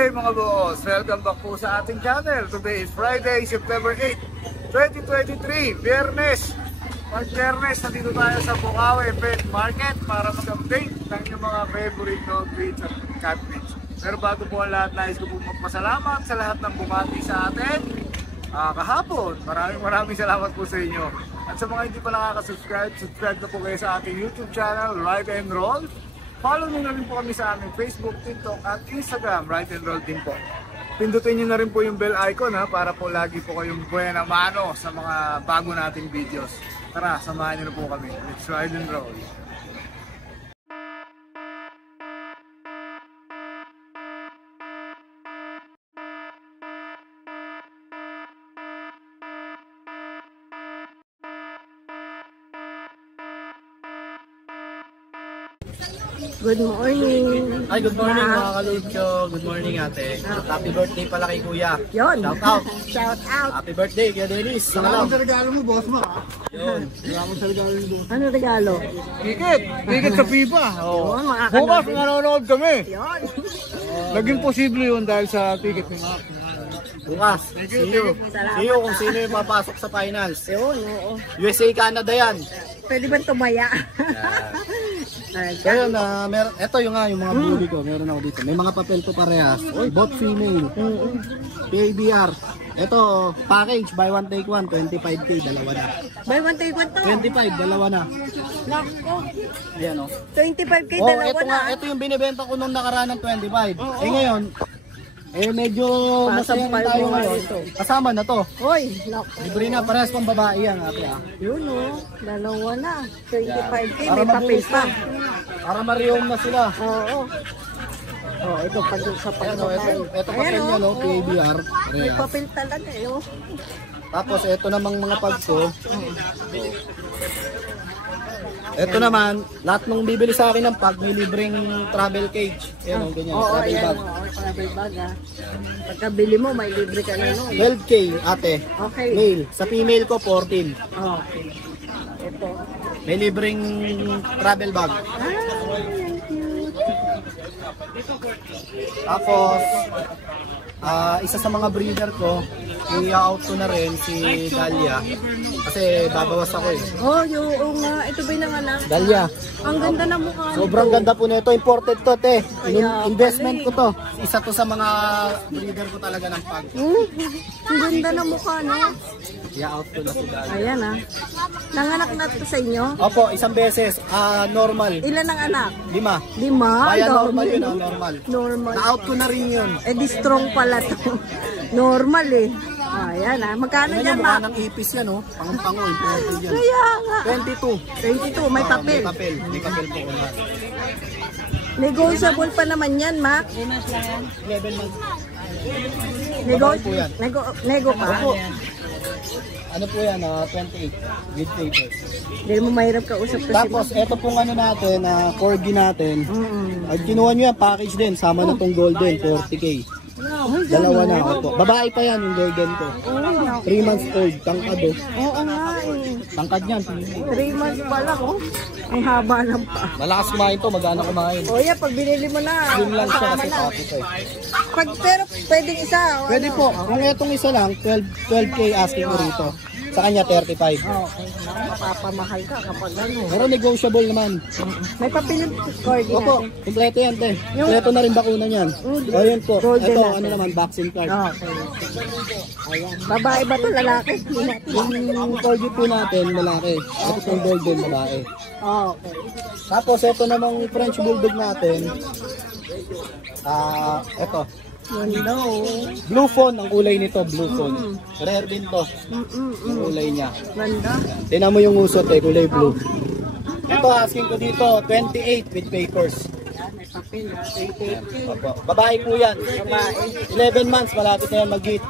day mga boss! Welcome back po sa ating channel. Today is Friday, September 8, 2023, Biyernes. Pag-Biyernes, nandito tayo sa Bukawi Pet Market para mag-update ng inyong mga favorite dog breeds at cat breeds. Pero bago po ang lahat, nais ko po magpasalamat sa lahat ng bumati sa atin kahapon. Maraming salamat po sa inyo. At sa mga hindi pa nakaka-subscribe, subscribe na po kayo sa ating YouTube channel, Ride and Roll. Follow nyo na rin po kami sa aming Facebook, TikTok at Instagram, Ride and Roll din po. Pindutin nyo na rin po yung bell icon para po lagi po kayong buena mano sa mga bago nating videos. Tara, samahan nyo na po kami. Let's ride and roll. Good morning. Ay, good morning mga kaludyo. Good morning ate. Happy birthday pala kay kuya. Yun. Shout out. Shout out. Happy birthday kuya Dennis. Salamat sa regalo mo, boss mo. Yun. Salamat sa regalo mo. Ano regalo? Ticket sa FIFA. Yun, mga Bukas kanood. nanonood kami. Yun. Naging posible yun dahil sa ticket ni Mark. Bukas. See you. Salamat, See you kung sino yung papasok sa finals. Yun, oo. USA, Canada yan. Pwede ba tumaya? Kaya na, eto yung mga bully ko. Meron ako dito. May mga papel ko parehas. Both female. PABR. Ito, package, buy one take one, 25k, dalawa na. Buy one take one to. 25, dalawa na. Nako. Ayan o. 25k Oh, dalawa ito na. nga, ito yung binibenta ko nung nakaraan ng 25. Ngayon, medyo masaya Pasampal tayo mo ngayon. ito. Kasama na to. Hoy, nako. Libre na, parehas pang babae yan ate. Yun o. Dalawa na. 25k, Para may papel mabulis pa. na. Para marihong na sila. Oo. Oh, ito pag sa Ayan o, pagpapay. ito papel niya no, PABR. May Parehas. papel talaga eh. Oh. Tapos ito namang mga pag ko. Ito naman, lahat nung bibili sa akin ng pag, may libreng travel cage. Ayan o, ganyan, Oo, travel ayan. bag. Oo, travel bag ah. Pagkabili mo, may libre ka na nun. 12k ate. Okay. Male. Sa female ko, 14. Okay. Ito. May libreng travel bag. Ay, cute. Tapos, isa sa mga breeder ko, i-out ko na rin si Dahlia. Kasi babawas ako eh. Oh, yung nga. Ito ba yung anak? Dahlia. Ang ganda ng mukha nito. Sobrang ganda po nito. Imported to, te. Kaya Investment ko pala to. Isa to sa mga breeder ko talaga ng pag. Ang ganda ng mukha, no? I-out ko na si Dahlia. Ayan ah. Nanganak na ito sa inyo? Opo, isang beses. Normal. Ilan ang anak? 5. 5? Kaya Dami, normal yun, no? normal. Normal. Na-out ko na rin yun. Eh di strong pala to. Normal eh. Ayan ah. Magkano Ano dyan, mukha ma? ng ipis yan, oh. Pangang-pango, imported yan. Kaya nga. 22. 22, may papel. May papel. May papel po ko na. Negotiable pa naman yan, ma. 11 months. Nego, Babae po yan. nego pa. Opo. Ano po yan, 28 with papers. Hindi mo mahirap kausap kasi. Tapos, eto pong ano natin, corgi natin. Ay, kinuha nyo yan, package din. Sama na tong golden, 40k. Dalawa na ako po. Babae pa yan, yung golden ko. 3 months old, tangkad oh. Oo nga eh. Tangkad yan. 3 months pa lang oh. Ang haba ng pa. Malakas kumain to, magana kumain. O yan, pag binili mo na. Yun lang siya kasama kasi na. package eh. Pero pwedeng isa. o Pwede ano? po, kung etong isa lang, 12k asking ko rito. Sa kanya, 35. Okay. Mapapamahal ka kapag ano. Pero negotiable naman. May papel yung corgi Opo, natin. kompleto yan, te. Kompleto na rin bakuna niyan. O, yun po. Golden Ito, natin. ano naman, vaccine card. Okay. Ayan. Babae ba ito? Lalaki? Yung corgi po natin, lalaki. Ito pong golden, babae. Okay. Tapos, ito namang French Bulldog natin. Ito. Ganda oh. Blue phone, ang kulay nito, blue phone. Rare din to, yung kulay niya. Ganda. Tingnan mo yung usot kulay blue. Ito, asking ko dito, 28 with papers. May papel ah. Opo. Babae po yan. Babae. 11 months, malapit na yan mag-hit.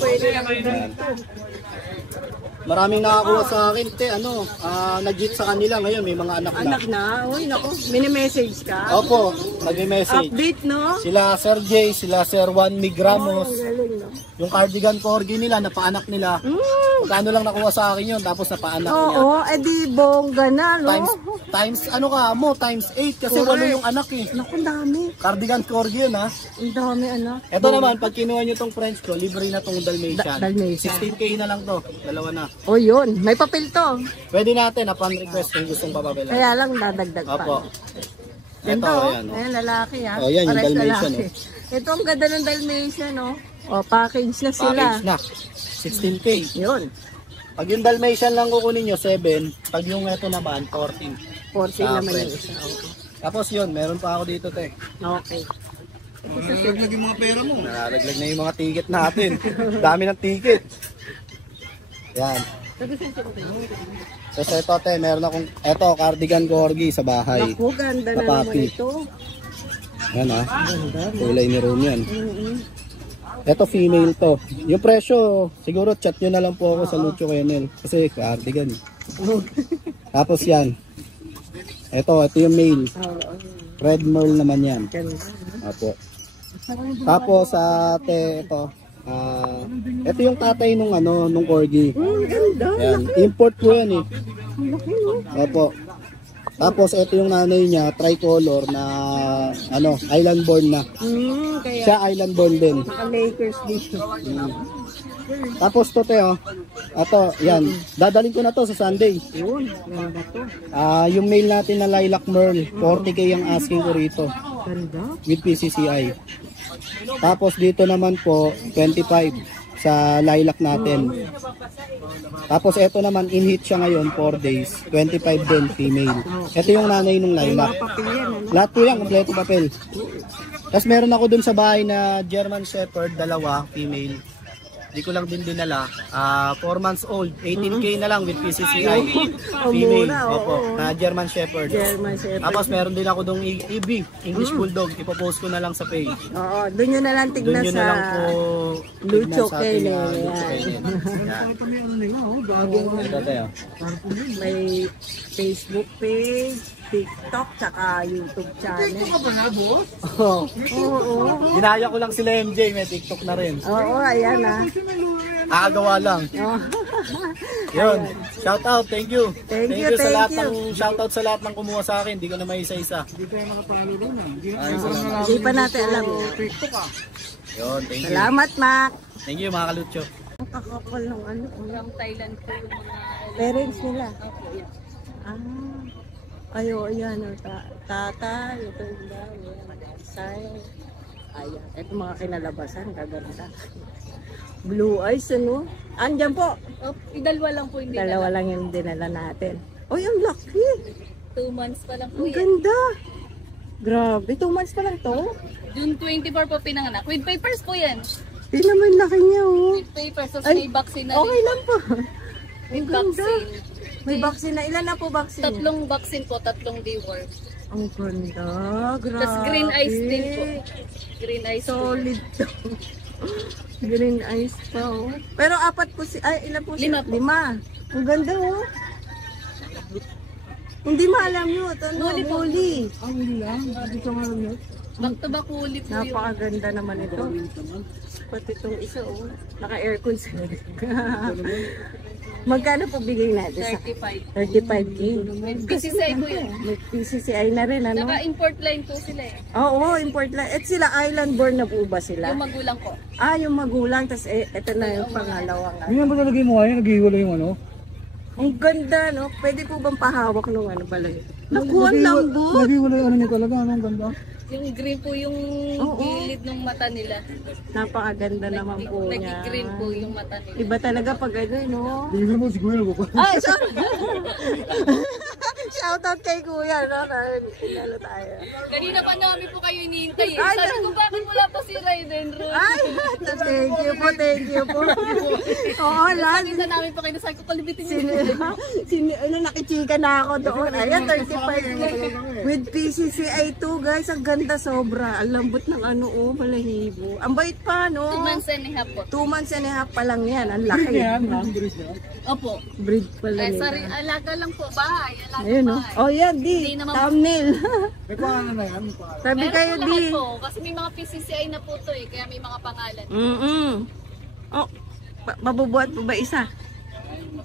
Pwede naman dito. Maraming nakakuha sa akin, te, nag-hit sa kanila ngayon, may mga anak na. Anak na. Uy, naku. Mini-message ka. Opo, nag-message. Update, no? Sila Sir Jay, sila Sir Juan Mig Ramos. Ang galing, no? Yung cardigan corgi nila, napaanak nila. Magkano lang nakuha sa akin yun, tapos napaanak niya. Oo, edi bongga na, no? Times, ano ka mo, times 8 kasi walo yung anak eh. Naku, ang dami. Cardigan Corgi yun ha. Ang dami, anak. Ito naman, pag kinuha nyo tong French ko, libre na tong Dalmatian. Dalmatian. 16K na lang to, dalawa na. O yun, may papel to. Pwede natin upon request kung gustong papabilan. Kaya lang dadagdag pa. Opo. Ito, Ganda, oh. ayan. Oh. Ayan, lalaki ha. Oh, yan, yung Pares Dalmatian, lalaki. Ito ang ganda ng Dalmatian, no? O, package na sila. Package na. 16K. Yun. Pag yung Dalmatian lang kukunin nyo, 7. Pag yung ito naman, 14. 14 naman French. yung isa. Okay. Tapos yun, meron pa ako dito, te. Okay. Nalaglag yung mga pera mo. Nalalaglag na yung mga ticket natin. Dami ng ticket. Yan. Tapos ito, te, meron akong, ito, cardigan corgi sa bahay. Naku, ganda na Kapapi. naman ito. Yan ha. Kulay ni Room yan. Mm-hmm. Ito female to. Yung presyo, siguro chat nyo na lang po ako sa Lucho Kennel. Kasi cardigan. Tapos yan. Ito yung male. Red Merle naman yan. Apo. Tapos ate, ito yung tatay nung nung corgi. Ganda. Yan. Import po yan eh. Opo. Tapos ito yung nanay niya, tricolor na island born na. Kaya Siya island born din. naka-Lakers dito. Tapos to Teo, yan. Dadalhin ko na to sa Sunday. Yun, ganda to. Yung mail natin na Lilac Merle, 40K ang asking ko rito Ganda. with PCCI. Tapos dito naman po 25 sa lilac natin. Tapos ito naman in-hit siya ngayon 4 days, 25 din female. Ito yung nanay ng lilac. Papel yan, ano? Lahat po yan, kompleto papel. Tapos meron ako dun sa bahay na German Shepherd, dalawa, female. Di ko lang din dinala. 4 months old, 18K na lang with PCCI. Female, mura, opo, na German Shepherd. German Shepherd. Tapos meron din ako dong EB, English Bulldog. Ipopost ko na lang sa page. Oo, doon nyo na lang Doon tignan nyo sa na lang po Lucho tignan sa ating, Kennel. Lucho Yan. Kennel. Yan. Ito tayo. May Facebook page, TikTok, tsaka YouTube channel. Ka ba na, boss? Oo. Ginaya ko lang sila MJ, may TikTok na rin. Oo, ayan ah. Akagawa lang. Oh. Yun. Shout out, thank you. Thank you, sa thank lahat you. ng shout out sa lahat ng kumuha sa akin. Hindi ko na may isa-isa. Hindi tayo makapalo doon. Hindi na Ay, tayo salamat. Hindi pa natin alam. TikTok ah. Yun, thank you. Salamat, Mac. Thank you mga kalutso. Ang kakapal ng ano. From Thailand po yung mga... Parents nila. Opo, yan. Ayo, ayan. Tatay, ito yung Say. Ayan. Ito mga kinalabasan. Gaganda. Blue eyes, ano? Andyan po. Dalawa lang po hindi Dalawa lang yung dinala natin. Oy, ang laki. 2 months pa lang po Ang yan. ganda. Grabe, 2 months pa lang to. June 24 po pinanganak. With papers po yan. Di naman laki niya, oh. With papers. Tapos Ay, may vaccine na Okay rin. lang po. May Ang ganda. vaccine. May vaccine na. Ilan na po vaccine? 3 vaccine po, 3 deworm. Ang ganda. Grabe. Tapos green eyes din po. Green eyes po. Solid to. Green eyes pa, oh. Pero 4 po ilan po 5 sila? po. 5. Ang ganda, oh. Hindi maalam yun. Ano, Huli po. huli. Ang hindi lang. Hindi ka malam yun. Back to back huli po yun. Napakaganda naman ito. Pati itong isa, oh. Naka-aircon sila. Magkano po bigay natin sa 35. 35K? PCCI po yun. May PCCI na rin, ano? Naka-import line po sila eh. Oo, import lang. At sila island born na po ba sila? Yung magulang ko. Yung magulang, tas ito na yung pangalawang. Hindi ba talaga mo ngayon? Nag-iwala yung ano? Ang ganda, no? Pwede po bang pahawak nung ano pala yun? Naku, ang lambot! Nag-iwala yung ano niya talaga. Ang ganda. Yung green po yung Oo. gilid ng mata nila. Napakaganda naman po niya. Nag-green po yung mata nila. Iba talaga pag ano, no? Hindi mo si Kuya ko. Ay, sorry! Shoutout kay Kuya, no? Ano tayo? Kanina pa namin po kayo hinihintay eh. Ay, Sabi ko bakit wala pa si Raiden Roy? Ay, thank you po, thank you po. Oo, lahat. Kanina namin pa kayo sabi ko palibitin Nakichika na ako doon. Ayan, 35 with PCCI 2, guys. Ang ganda sobra. Ang lambot ng ano, oh, balahibo. Ang bait pa, no? 2 months and a half po. 2 months and a half pa lang yan. Ang laki. Opo. Breed pala Eh, nila. sorry, alaga lang po. Bahay. Alaga Ayun, no? bahay. Oh, yan, di. Hindi naman- Thumbnail. May pangalan na yan. Sabi Meron kayo, po di. lahat po. Kasi may mga PCCI na po to eh. Kaya may mga pangalan. Oh, mabubuhat po ba isa?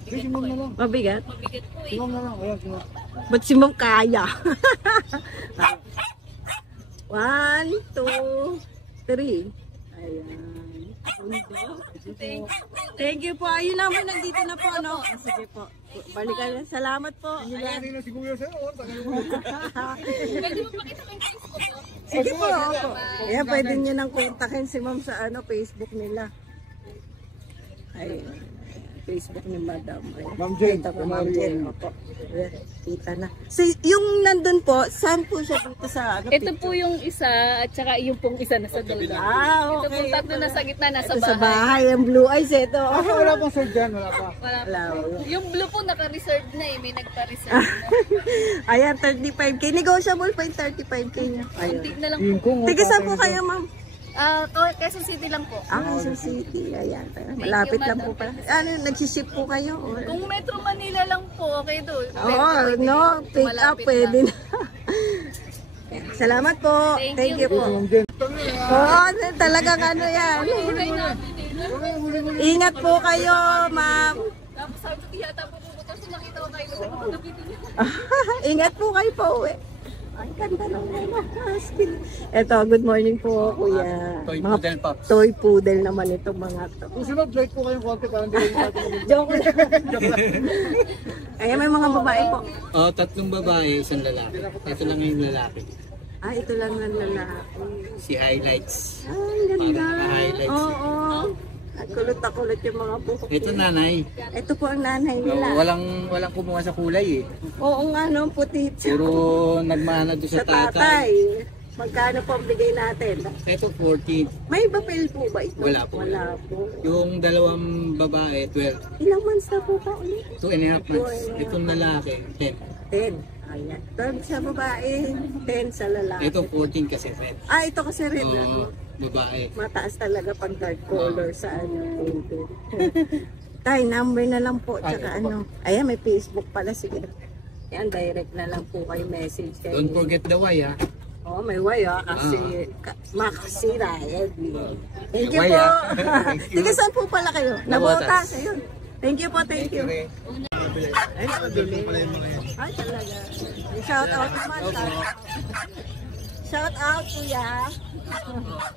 Mabigat po eh. Mabigat? Mabigat po eh. Tingnan na lang. Ayan, tingnan. Ba't si Ma'am kaya? 1, 2, 3. Ayan. Thank you po. Ayun naman, nandito na po. Ano? Sige po. Balikan na. Salamat po. Ayan. Hindi na si Kuya sa'yo. Tagal mo. Pwede mo pakita ko yung Facebook ko? Sige po. Opo. Ayan, pwede nyo nang kontakin si Ma'am sa Facebook nila. Ayan. Facebook ni Madam. Ayan. Ma'am Jane. Kita po, Ma'am Jane. Opo. Ayan, kita na. So, yung nandun po, saan po siya dito sa ano? Ito po yung isa at saka yung pong isa nasa dulo. Ah, Ito okay. pong tatlo nasa gitna, nasa Ito sa bahay. bahay. Ang blue eyes ito. Wala pang sir dyan. Wala pa. Wala po. Wala. Yung blue po naka-reserve na eh. May nagpa-reserve na. Ayan, 35K. Negotiable pa yung 35K niya. Ayan. Hindi na lang Yung po. kung Tiga saan po kayo, Ma'am? Quezon City lang po. Quezon City. Ayan. Malapit lang po pala. Ano, nagsiship po kayo? Or? Kung Metro Manila lang po, okay doon. Oo, no. Pick up, pwede na. Salamat po. Thank you po. Ma'am Jane. Oo, talagang ano yan. Hinay namin eh. Ingat po kayo, Ma'am. Tapos sabi ko, yata po pupunta so nakita ko kayo. Sabi ko, napitin niyo. Ingat po kayo po uwi. Ang ganda ng mga husky. Eto, good morning po, kuya. Toy Mga poodle pups. toy poodle naman itong mga to. Kung sunod, like po kayong konti. Parang hindi rin natin. Joke lang. Ayan, may mga babae po. Oh, 3 babae, 1 lalaki. Ito lang yung lalaki. Ah, ito lang ang lalaki. Si Highlights. Ah, ang ganda. Parang naka-highlights. Oo. At kulot na kulot yung mga buhok. Ito nanay. Ito po ang nanay No, nila. walang kumuha sa kulay eh. Oo nga, no, puti. Puro nagmana doon Sa sa tatay. tatay. Magkano po ang bigay natin? Ito 14. May papel po ba ito? Wala po. Wala po. Yung 2 babae, 12. Ilang months na po pa ulit? 2.5 months. Itong lalaki, 10. 10. Ayan. 12 sa babae, 10 sa lalaki. Ito 14 kasi red. Ah, ito kasi red. Ano? Babae. Mataas talaga pag dark color sa ano. Tay, number na lang po. Tsaka ano. Ayan, may Facebook pala. Sige. Ayan, direct na lang po kayo message kayo. Don't forget the Y ha. Oh, may way kasi makasira. Thank you May po. way, Thank you. Sige, saan po pala kayo? Nabotas. Nabotas. Ayun. Thank you po, thank you. Ay, nakabili. Ay, talaga. Shout out naman. Shout out, kuya.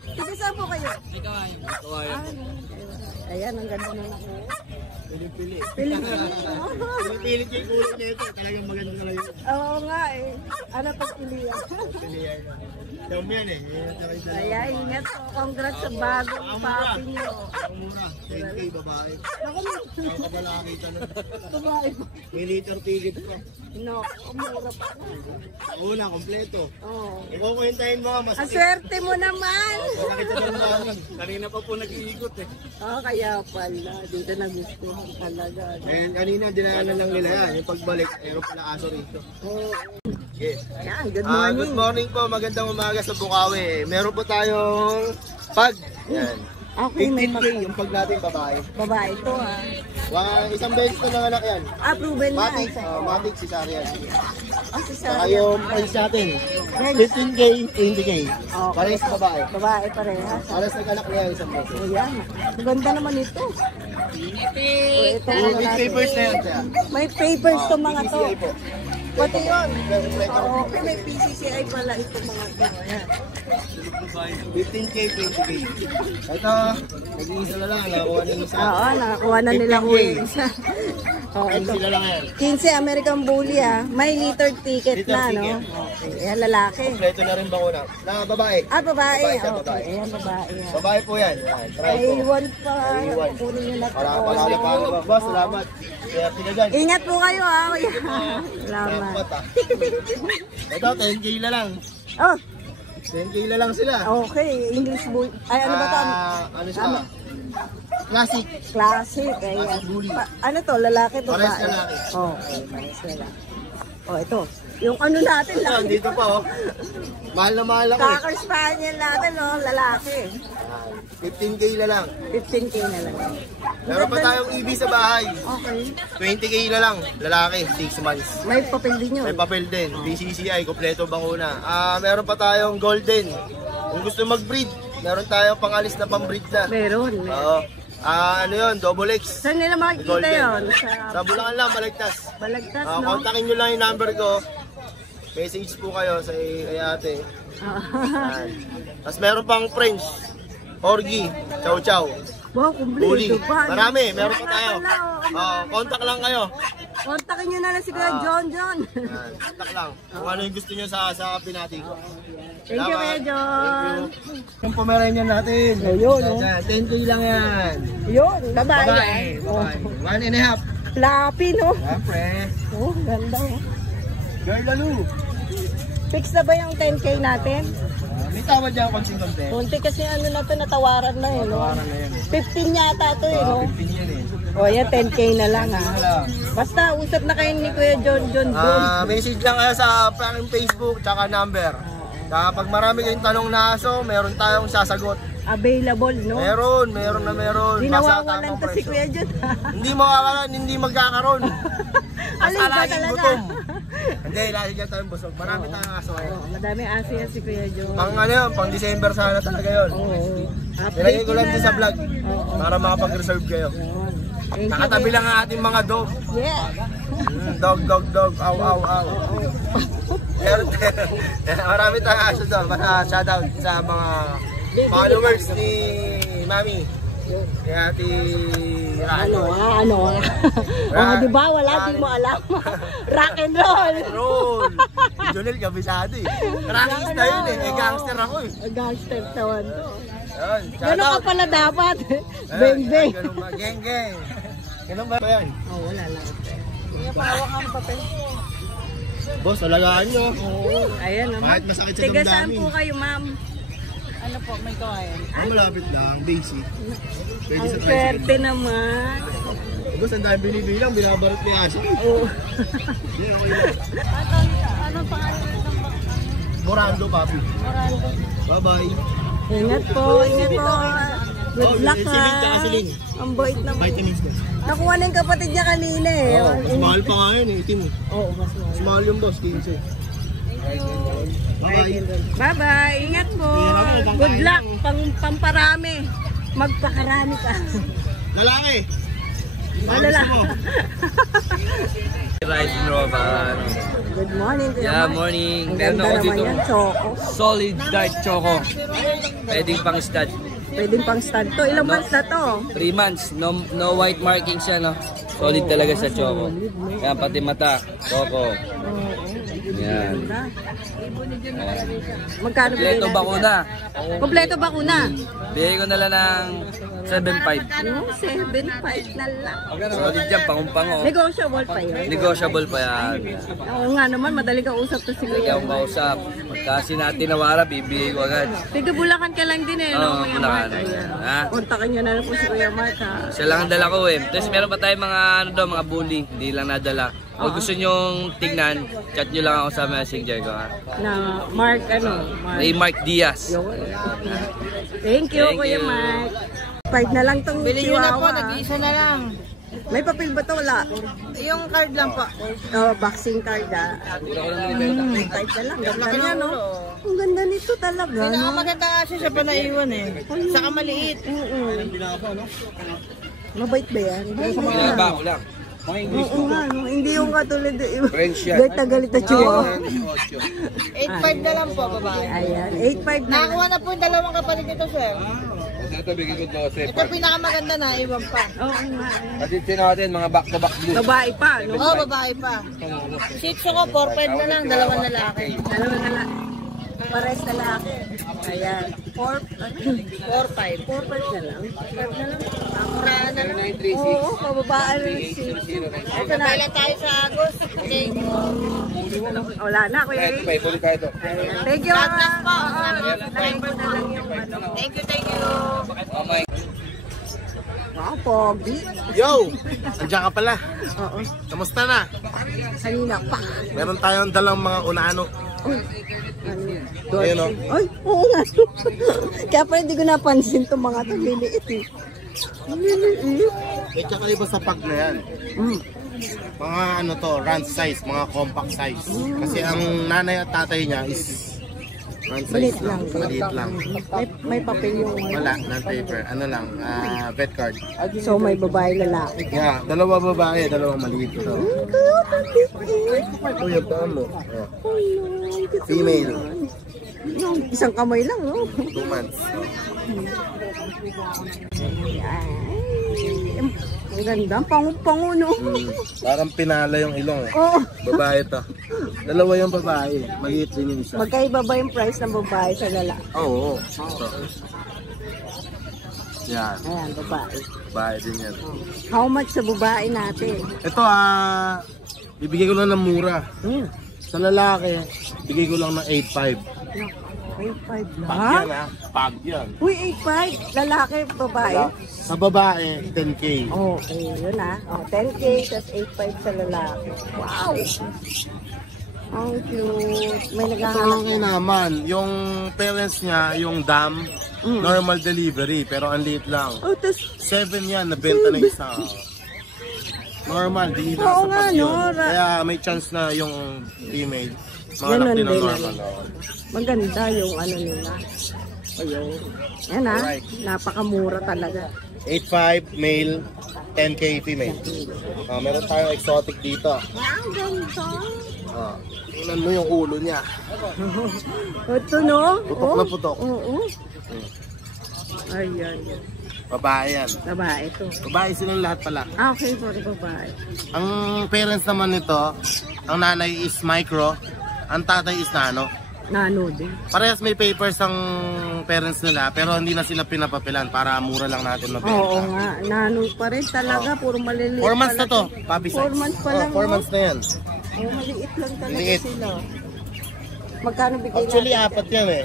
Sige, saan po kayo? Ayan, ang ganda na ako. Pili-pili. Pinipilit yung kulay nito. Talagang maganda talaga. Oo nga eh. Ano pag pilihan? Dami yan eh. Ayan, ingat po. Congrats sa bagong papi niyo. Ang mura. 10K babae. Ako na. Nakabalaki ka na. Babae po. May liter ticket ko. No, umura pa. Una, kompleto. Oo. Ikaw ko hintayin mo mas. Ang swerte mo naman. Nakita na namin. Kanina pa po nag-iikot eh. Oh, kaya pala. Dito na gusto talaga. And kanina dinaanan lang nila yan. Yung pagbalik, meron pala aso rito. Oo. Yes. Ayan, good Good morning. morning po. Magandang umaga sa Bukawi. Meron po tayong pag. Yan. Okay, may 15K yung pag natin babae. babae ito ah. Isang beses ko ng anak yan. Proven na. Matic, Matic si Sarian. Si Saka Sarah. yung price natin, 15K, 20K. Parehas sa babae. Babae parehas. Parehas nag-anak niya isang beses. Ayan. Maganda naman ito. Ito, With papers na yan. Kaya. may papers to mga to. PCCI po. Pati yun. Oo, okay, may PCCI pala ito mga to. Ayan. 15K, 20K. Ito, nag-iisa na lang. Nakuha na yung isa. Oo, nakakuha na nila 15K. ko yung isa. Oh, ito. Sila lang yan. 15 American Bully ah. May liter ticket Liter na, no? ticket. Okay. Ayan, lalaki. Kompleto na rin bakuna. Na babae. Babae. Babae siya, Okay. babae. Ayan, babae. Yan. Babae po yan. Yan, try Ay, po. iwan pa. Iwan. Kunin nyo na to. Para pa naman. Boss, salamat. Kaya pinagan. Ingat po kayo ha. Salamat. Dapat ah. Ito, 10K na lang. Oh, 10K na lang sila. okay. English Bully. Ay, ano ba to? Ano siya? Classic. Classic. Ayan. Classic bully. Ano to? Lalaki to ba? Parehas lalaki. Okay, parehas lalaki. Oh, ito. Yung ano natin, Ito, laki. dito pa oh. Mahal na mahal ako eh. Cocker Spaniel natin, oh, lalaki. 15K na lang. 15K na lang. Meron pa tayong EB sa bahay. Okay. 20K na lang. Lalaki, 6 months. May papel din yun. May papel din. BCCI, kompleto bakuna. Meron pa tayong golden. Kung gusto mag-breed, meron tayong pangalis na pang-breed na. Meron. Oo. Ano yun, double X. Saan nila makikita Golden. yun? Sa Bulacan lang, Balagtas. Balagtas, no? Kontakin nyo lang yung number ko. Message po kayo sa kay ate. Tapos meron pang French, Orgy, Chow Chow, Wow, Bully. kumpleto pa. Marami, meron pa tayo. Wala, Contact lang kayo. kontakin nyo na lang si Kuya John. Contact lang. Kung ano yung gusto nyo sa pinati ko. Thank you, Kuya John. Yung Pomeranian natin. Ayun, no? 10K lang yan. Yun, babae. Babae. 1.5. Flappy, no? Siyempre. Oh, ganda, oh. Girl lalo. Fix na ba yung 10K natin? May tawad dyan konti-konti. Kunti kasi ano na to, natawaran na eh, no? Tawaran na yan. 15 yata to eh, no? 15 yan eh. O, yan, 10K na lang, ha? Basta, usap na kayo ni Kuya John doon. Message lang kayo sa aking Facebook tsaka number. Kapag marami kayong tanong na aso, meron tayong sasagot. Available, no? Meron. Di Basta nawawalan tamang to si presyo. Kuya John, ha? Hindi mawawalan, hindi magkakaroon. Alin ba laging talaga? gutom. Hindi, lagi dyan tayong busog. Marami tayong aso ngayon. Oh, madami aso yan si Kuya John. Pang ano yun, pang December sana talaga yun. Nilagay ko lang din sa vlog para makapag-reserve kayo. Thank you, Nakatabi Kuya. lang ang ating mga dog. Yeah. Dog, aw. Marami tayong aso doon. Shoutout sa mga followers ni Mami. Kaya ati Ano? Oh, di ba? Wala, di mo alam. Rock and roll. Roll. Jonel, kabisado eh. Rockings na yun eh. Gangster ako eh. Gangster tawan to. Yun, Gano'n ka shoutout. pala dapat. Beng-beng. Ganun ba? Geng. Ganun ba yan? Oh, wala lang. Kaya pawak ang papel. Boss, alagaan nyo. Ayan naman. Kahit masakit sa Tiga saan damdamin. po kayo, ma'am? Ano po, may kawain? Malapit lang, basic. Pwede Ang sa tricycle. swerte naman. Boss, ang dahil binibilang, binabarot ni Ashi. Oh. Ano pangalan ng Morando, papi. Bye-bye. Ingat po. Good luck, Silin ha. tsaka silin. Ang bait naman. Vitamins ko. Nakuha na yung kapatid niya kanina eh. Oo, mas mahal pa nga yun eh, itim eh. Oo, mas mahal. Mas mahal yung boss, 15. Bye-bye. Bye-bye. Ingat po. Good luck. Pamparami. Magpakarami ka. Lalaki! Malala. Rice Roban. Good morning, Kuya Yeah, Mark. morning. Ang Meron ganda ako naman dito. yan, choco. Solid dark choco. Pwedeng pang stud. Pwedeng pang stand to. Ilang months na to? 3 months. No white markings siya, no? Solid talaga sa choco. Yan, pati mata. Choco. Yan. Magkano bigay Kompleto natin? bakuna. Kompleto bakuna? Bigay ko na lang ng 7.5. 7.5 na lang. Solid yan, pangumpango. Negotiable pa yun. Negotiable pa yan. Oo nga naman, madali ka usap to si Kuya. Ikaw kausap. Kasi natin nawara, bibigay ko agad. Tiga Bulacan ka lang din eh. Oo, no, Kuya Bulacan. Mark? Ayan. Ha? Kontakin nyo na lang po si Kuya Mark, ha. Siya lang ang dala ko eh. Tapos meron pa tayong mga ano daw, mga bully. Hindi lang nadala. Kung gusto nyong tignan, chat nyo lang ako sa messenger ko ha. Na Mark, Mark. Ray Mark Diaz. Thank you, Thank Kuya you. Mark. 5 na lang tong Bili nyo na po, chihuahua. nag-iisa na lang. May papel ba to? Wala. Yung card lang po. Oh, boxing card, ah. 5 na lang. Ganda niya, no? Ang ganda nito talaga, no? Pinakamaganda nga siya pa naiwan eh. Saka maliit. Mabait ba yan? Ba ko lang. Oo nga, no? Hindi yung katulad French yan. galit na galit na chihuahua. 8.5 na lang po, babae. Ayan, 8.5 na. Nakakuha na po yung dalawang kapatid nito, sir. Ito bigay ko 12. Ito pinakamaganda na, iwan pa. Oo nga. At ito natin mga back-to-back blue. Babae pa, no? Oo, babae pa. Shih Tzu ko, 4.5 na lang, dalawang lalaki. Dalawa na lang. Pares na lang. Ayan. 4.5. 4.5 na lang. Mura na lang. Oo, kababaan rin si... Ito na. Kailan tayo sa Agos? Okay. Wala na, Kuya Ray. Ulit tayo ito. Ayan. Thank you. God bless po. Thank you na lang yung ano. Thank you. Wow, pogi. Yo! Andiyan ka pala. Oo. Kamusta na? Kanina pa. Meron tayong dalang mga unano. Uy. Ano yun? Ayun o. Ay, oo nga. Kaya pala hindi ko napansin itong mga tagliliit eh. Liliit. May kakaiba sa pag na yan. Mga ano to, run size, mga compact size. Kasi ang nanay at tatay niya is One Maliit size lang. Maliit lang. May papel yung Wala, non-paper. Ano lang, vet card. So may babae lalaki. Yeah, dalawa babae, dalawang maliit ito. Kuya pa mo. Female. Isang kamay lang, no? 2 months. Ang ganda, pangu-pangu, no? Parang pinala yung ilong eh. Oh, Babae to. Dalawa yung babae. Maliit din yung isa. magkaiba ba yung price ng babae sa lalaki? Oo. Ito. Yan. Ayan, babae. Babae din yan. How much sa babae natin? Ito bibigay ko lang ng mura. Sa lalaki, bigay ko lang ng 8.5. 8.5 Pag lang? yan pag yan. Uy, 8.5. Lalaki, babae? Sa babae, 10K. Okay, yun Oh, 10K, tas 8.5 sa lalaki. Wow! Ang cute. May Ito naghahanap lang naman, yung parents niya, yung dam, normal delivery, pero ang liit lang. Oh, tas 7 yan, nabenta na isa. Normal, di na Oo sa nga, pasyon. no? Kaya may chance na yung female, Ganun manganak din ng din, normal. maganda yung ano nila. Ayun. Yan Alright. napakamura talaga. 8.5 male, 10K female. Meron tayong exotic dito. Ang ganda. Tingnan mo yung ulo niya. Ito, no? Putok na putok. Oo. Ayan. Babae yan. Babae ito. Babae silang lahat pala. Okay, for babae. Ang parents naman nito, ang nanay is micro, ang tatay is nano. Nano din. Parehas may papers ang parents nila, pero hindi na sila pinapapilan para mura lang natin mabenta. Oo nga. Nano pa rin talaga. Puro maliliit. 4 months na pala to, puppy size. 4 months pa lang, 4 no? months na yan. Oh, maliit lang talaga Liit. sila. Magkano bigay Actually, natin? 4 yan eh.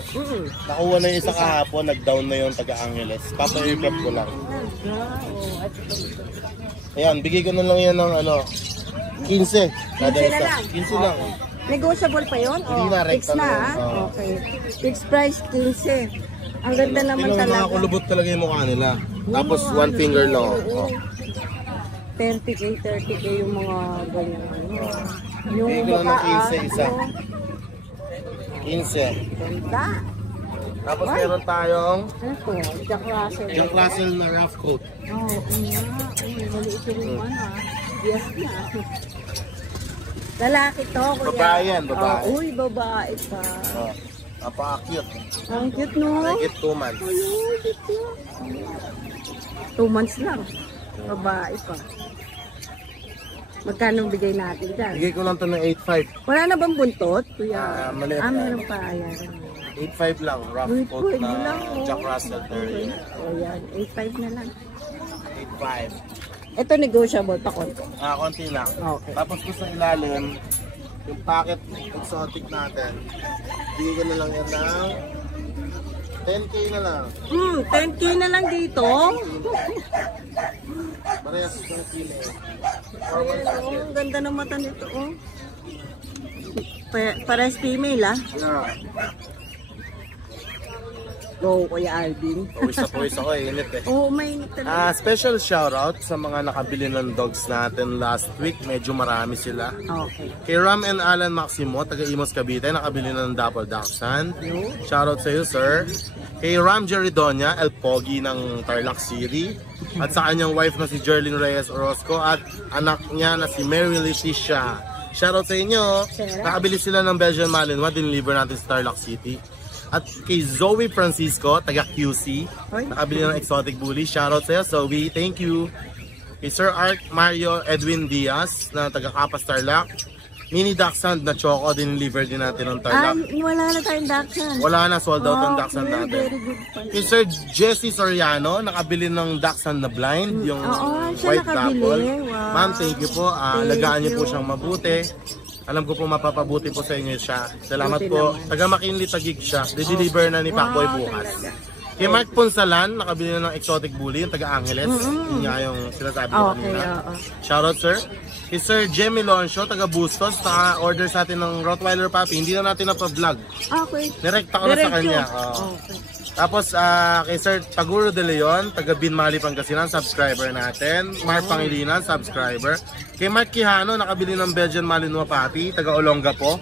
Nakuha na yung isa kahapon, nag-down na yung taga-Angeles. Papa-aircraft ko lang. Ayan, bigay ko na lang yan ng 15. Kada 15 na isa. lang? 15 lang. Negotiable pa yun? Hindi na, Fix rekta na, na yun. ha? Oo. Okay. Fixed price, 15. Ang ganda naman Tingnan mo, talaga. nakakulubot talaga yung mukha nila. Tapos one finger lang. Oh. 30K, 30K yung mga ganyan. Yung Bigay ko na ng mukha, 15 isa. 15. Ganda. Tapos meron tayong Ito, Jack Russell. yung Russell na rough coat. Oo, nga. Uy, maliit yung ano, Yes na. Lalaki to, kuya. Babae yan, babae. Uy, babae pa. Oh. Napaka-cute. Ang cute, no? Like it 2 months. Ayun, cute. 2 months lang. Babae pa. Magkano bigay natin dyan? Bigay ko lang to ng 8.5. Wala na bang buntot, kuya? Maliit na. Meron pa. Ayan. 8.5 lang. Rough Uy, coat pwede na lang, oh. Jack Russell Terrier. O yan, 8.5 na lang. 8.5. Ito negotiable pa konti. Konti lang. Okay. Tapos ko sa ilalim, yung packet exotic natin, bigay ko na lang yan ng 10K na lang. 10K na lang dito. Parehas ng kilo. Ayan, oh, ang ganda ng mata nito, oh. Pares female, ah. Yeah. Go, Kuya Alvin. Pawis na pawis ako eh, init eh. Oo, mainit talaga. Special shoutout sa mga nakabili ng dogs natin last week. Medyo marami sila. Okay. Kay Ram and Alan Maximo, taga Imos Cavite, nakabili na ng Dapple Dachshund. Shoutout sa iyo, sir. Kay Ram Jeridonia, El Pogi ng Tarlac City. At sa kanyang wife na si Jerlyn Reyes Orozco at anak niya na si Mary Leticia. Shoutout sa inyo. Nakabili sila ng Belgian Malinois, dineliver natin sa Tarlac City. At kay Zoe Francisco, taga QC, nakabili ng Exotic Bully. Shoutout sa iyo, Zoe. Thank you. Kay Sir Art Mario Edwin Diaz, na taga Kapas Tarlac. Mini Dachshund na Choco, dineliver din natin ng Tarlac. Wala na tayong Dachshund. Wala na, sold out ang Dachshund natin. Very good pala. Kay Sir Jesse Soriano, nakabili ng Dachshund na blind, yung siya white nakabili. Dapple. Wow. Ma'am, thank you po. Alagaan niyo po siyang mabuti. Alam ko po mapapabuti po sa inyo siya. Salamat Buti po. naman. Taga McKinley Taguig siya. Di-deliver na ni Pacboy bukas. talaga. Kay Mark Punsalan, nakabili na ng Exotic Bully, yung taga Angeles. Yun nga yung sinasabi ko Okay, kanina. oo. Shoutout, sir. Kay Sir Jemmy Loncio, taga Bustos, naka-order sa atin ng Rottweiler Puppy. Hindi na natin na pa-vlog. Okay. Nirekta ko na sa Diretso. kanya. Okay. Tapos kay Sir Taguro de Leon, taga Binmali, Pangasinan, subscriber natin. Mark Pangilinan, subscriber. Kay Mark Quijano, nakabili ng Belgian Malinois Patty, taga Olonga po.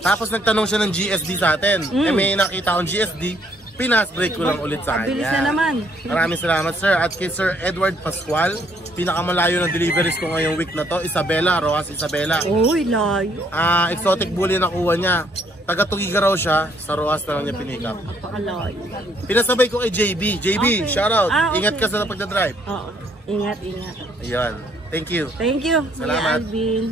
Tapos nagtanong siya ng GSD sa atin. Eh may nakita akong GSD, pinas-break ko lang ulit sa kanya. Bilis na naman. Maraming salamat sir. At kay Sir Edward Pascual, pinakamalayo na deliveries ko ngayong week na to, Isabela, Rojas Isabela. Uy, layo. Exotic bully nakuha niya. Taga Tugiga raw siya, sa Rojas na lang niya pinikap. Napakalayo. Pinasabay ko kay JB. JB, Okay. shoutout. Okay. Ingat ka sa pagdadrive. Oo. Ingat, ingat. Ayan. Thank you. Thank you, Kuya Salamat. Alvin.